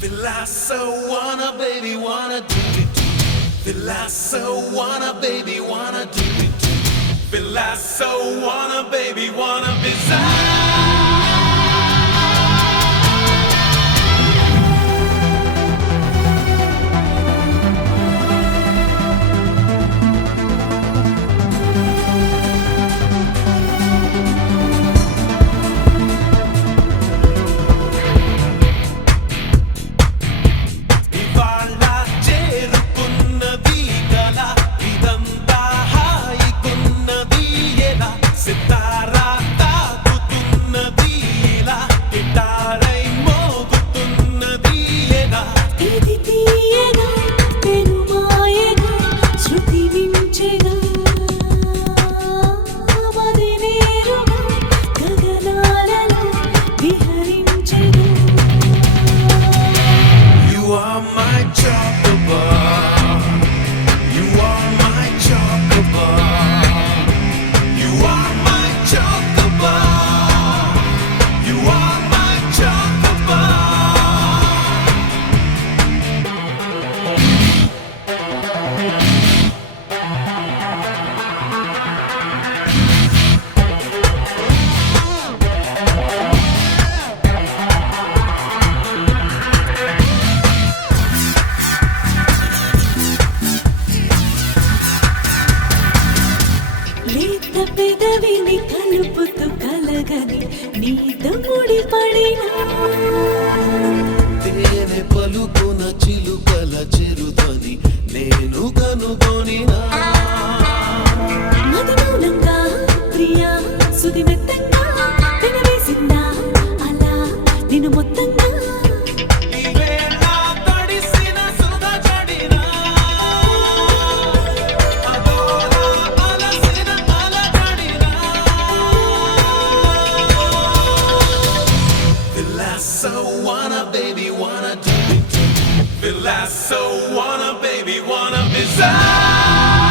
Feel I so wanna, baby, wanna do it. Feel I so wanna, baby, wanna do it. Feel I so wanna, baby, wanna be ఇవాళ చేరుకున్నది గల ఇదంతా హాయికున్నది ఎలా సితారా తాకుతున్నది ఇలా గిటారై మోగుతున్నది ఎలా ఇది తీయగా పెనుమాయగా శృతి మించెగా మది నేరుగా గగనాలలో విహరించెగా You are my chocolate bar. You are my chocolate bar. You are my chocolate bar. You are my chocolate bar. లేత పెదవిని కలుపుతూ కలగని నీతో ముడిపడినా తేనె పలుకున చిలుకల చిరుదని నేను కనుగొనినా మది మౌనంగా ప్రియా సుది మెత్తంగా వినవేసిందా అలా నిన్ను మొత్తంగా ఈవేళ తడిసిన సుధ జడినా అదోలా అలసిన అలజడినా Feel I so wanna, baby, wanna do it. Feel I so wanna, baby, wanna be sad.